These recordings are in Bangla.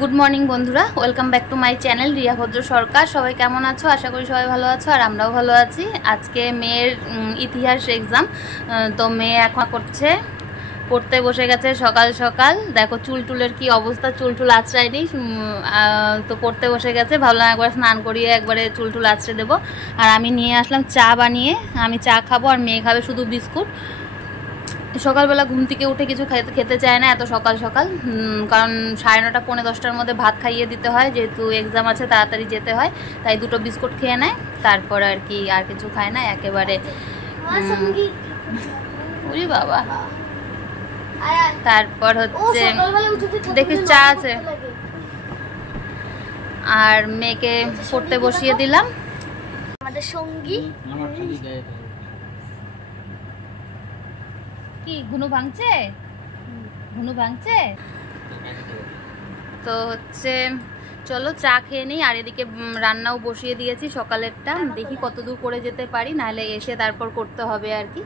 गुड मर्निंग बंधुरा welcome back to my channel Riya Bhadra Sarkar सबाई केमन आछो आशा करी सबाई भालो आछो और आमराओ भालो आछि। आज के मेয়ের इतिहास एग्जाम तो मेয়ে এখন করছে পড়তে বসে গেছে সকাল সকাল। দেখো চুলটুলের কি অবস্থা, চুলটুল আঁচড়ায়নি তো পড়তে বসে গেছে। ভাবলাম একবার স্নান করিয়ে একবারে চুলটুল আঁচড়ে দেবো। আর আমি নিয়ে আসলাম চা বানিয়ে, আমি চা খাবো আর মেয়ে খাবে শুধু বিস্কুট। সকালবেলা ঘুম থেকে উঠে কিছু খেতে চায় না এত সকাল সকাল, কারণ 9:30 পৌনে 10টার মধ্যে ভাত খাইয়ে দিতে হয়, যেহেতু এক্সাম আছে তাড়াতাড়ি যেতে হয়। তাই দুটো বিস্কুট খেয়ে নেয়, তারপর আর কি আর কিছু খায় না একেবারে। ওরে বাবা, তারপর হচ্ছে দেখি চা আছে আর মেয়েকে পড়তে বসিয়ে দিলাম। আমাদের সঙ্গী কি ঘুনু ভাঙছে, ঘুনু ভাঙছে তো হচ্ছে চলো চা খেয়ে নিই। আর এদিকে রান্নাও বসিয়ে দিয়েছি সকালেরটা, দেখি কতদূর করে যেতে পারি, নাহলে এসে তারপর করতে হবে আর কি।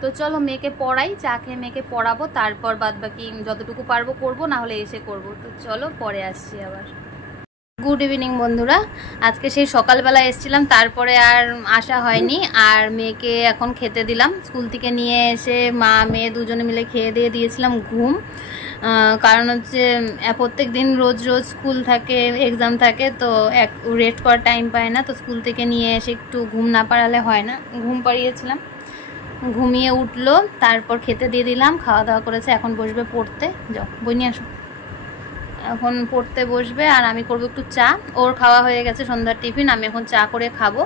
তো চলো মেয়েকে পড়াই, চা খেয়ে মেয়েকে পড়াবো, তারপর বাদ বাকি যতটুকু পারবো করবো, না হলে এসে করবো। তো চলো পরে আসছি আবার। গুড ইভিনিং বন্ধুরা, আজকে সেই সকালবেলা এসেছিলাম, তারপরে আর আসা হয়নি। আর মেয়েকে এখন খেতে দিলাম, স্কুল থেকে নিয়ে এসে মা মেয়ে দুজনে মিলে খেয়ে দিয়ে দিয়েছিলাম ঘুম। কারণ হচ্ছে প্রত্যেক দিন রোজ রোজ স্কুল থাকে, এক্সাম থাকে, তো এক রেস্ট করার টাইম পায় না। তো স্কুল থেকে নিয়ে এসে একটু ঘুম না পাড়ালে হয় না, ঘুম পাড়িয়েছিলাম, ঘুমিয়ে উঠলো, তারপর খেতে দিয়ে দিলাম, খাওয়া দাওয়া করেছে, এখন বসবে পড়তে। যাও বই নিয়ে আসো, এখন পড়তে বসবে। আর আমি করবো একটু চা, ওর খাওয়া হয়ে গেছে সন্ধ্যার টিফিন, আমি এখন চা করে খাবো।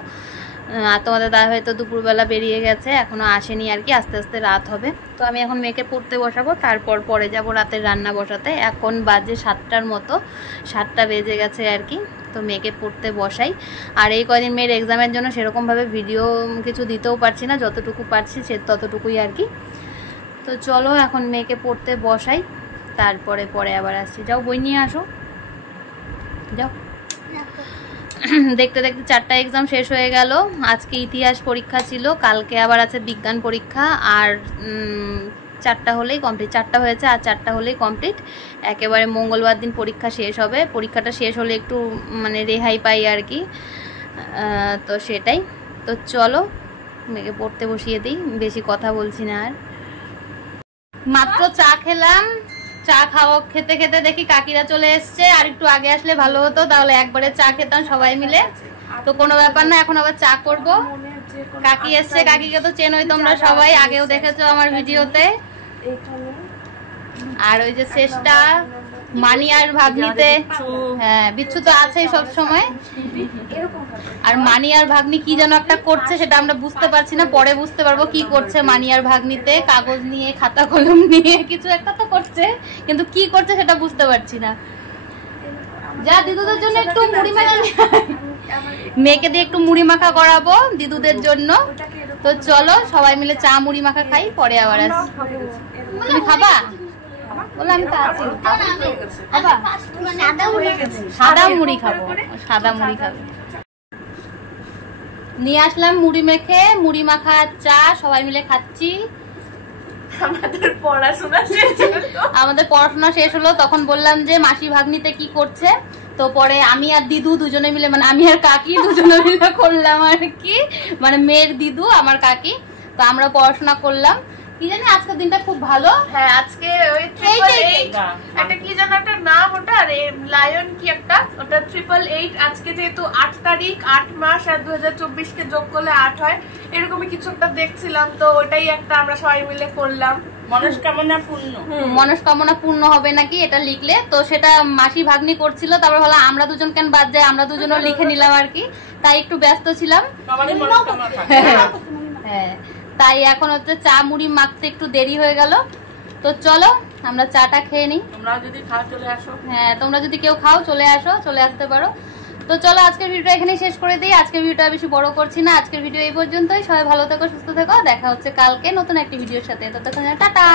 আর তোমাদের দাদা হয়তো দুপুরবেলা বেরিয়ে গেছে, এখনও আসেনি আর কি, আস্তে আস্তে রাত হবে। তো আমি এখন মেয়েকে পড়তে বসাবো, তারপর পরে যাব রাতের রান্না বসাতে। এখন বাজে 7টার মতো, 7টা বেজে গেছে আর কি। তো মেয়েকে পড়তে বসাই। আর এই কদিন মেয়ের এক্সামের জন্য সেরকমভাবে ভিডিও কিছু দিতেও পারছি না, যতটুকু পারছি সে ততটুকুই আর কি। তো চলো এখন মেয়েকে পড়তে বসাই, তারপরে পরে আবার আসছি। যাও বই নিয়ে আসো, যাও। দেখতে দেখতে 4টা এক্সাম শেষ হয়ে গেল। আজকে ইতিহাস পরীক্ষা ছিল, কালকে আবার আছে বিজ্ঞান পরীক্ষা। আর 4টা হলেই কমপ্লিট, 4টা হয়েছে আর 4টা হলেই কমপ্লিট। একেবারে মঙ্গলবার দিন পরীক্ষা শেষ হবে। পরীক্ষাটা শেষ হলে একটু মানে রেহাই পাই আর কি, তো সেটাই। তো চলো মেয়েকে পড়তে বসিয়ে দিই, বেশি কথা বলছি না আর। মাত্র চা খেলাম, চা খাওয়া খেতে খেতে দেখি কাকিরা চলে এসছে। আর একটু আগে আসলে ভালো হতো, তাহলে একবারে চা খেতাম সবাই মিলে। তো কোনো ব্যাপার না, এখন আবার চা করব। কাকি এসছে, কাকিকে তো চেনোই তোমরা সবাই, আগেও দেখেছো আমার ভিডিওতে। আর ওই যে শেষটা মানি আর ভাগ্নিতে, হ্যাঁ বিচ্ছু তো আছেই সব সময়। আর মানি আর ভাগ্নি কি যেন একটা করছে, সেটা আমরা বুঝতে পারছি না, পরে বুঝতে পারবো কি করছে। মানি আর ভাগ্নিতে কাগজ নিয়ে খাতা কলম নিয়ে কিছু একটা তো করছে, কিন্তু কি করছে সেটা বুঝতে পারছি না। যা দিদুদের জন্য একটু মুড়ি মাখা, মেয়েকে দিয়ে একটু মুড়ি মাখা করাবো দিদুদের জন্য। তো চলো সবাই মিলে চা মুড়ি মাখা খাই, পরে আবার আসি। তুমি খাবা? বললাম তো আছি, সাদা মুড়ি খাবো, সাদা মুড়ি খাবো। নিয়ে আসলাম মুড়ি মেখে, মুড়ি মাখা চা সবাই মিলে খাচ্ছি। আমাদের পড়াশোনা শেষ হলো, তখন বললাম যে মাসি ভাগ্নিতে কি করছে। তো পরে আমি আর দিদু দুজনে মিলে, মানে আমি আর কাকি দুজনে মিলে করলাম আর কি, মানে মেয়ের দিদু আমার কাকি। তো আমরা পড়াশোনা করলাম। কি জানি আজকের দিনটা খুব ভালো। হ্যাঁ আজকে ওই একটা কি যেন একটা নাম, ওটা লায়ন কি একটা, ওটা 888। আজকে যেহেতু 8 তারিখ, 8 মাস আর 2024 কে যোগ করলে 8 হয়, এরকমই কিছু একটা দেখছিলাম। তো ওটাই একটা আমরা সবাই মিলে করলাম। মনস্কামনা পূর্ণ হবে নাকি এটা লিখলে, তো সেটা মাসি ভাগ্নি করছিল। তারপর ভালো আমরা দুজন কেন বাদ যায়, আমরা দুজনও লিখে নিলাম আর কি। তাই একটু ব্যস্ত ছিলাম। হ্যাঁ তাই এখন হচ্ছে চা মুড়ি মাখতে একটু দেরি হয়ে গেল। তো চলো আমরা চাটা খেয়ে নিই। তোমরা যদি খাও চলে আসো। হ্যাঁ তোমরা যদি কেউ খাও চলে আসো, চলে আসতে পারো। তো চলো আজকের ভিডিওটা এখানেই শেষ করে দিই। আজকের ভিডিওটা বেশি বড় করছি না, আজকের ভিডিও এই পর্যন্তই। সবাই ভালো থেকো, সুস্থ থেকো, দেখা হচ্ছে কালকে নতুন একটি ভিডিওর সাথে। ততক্ষণ টাটা।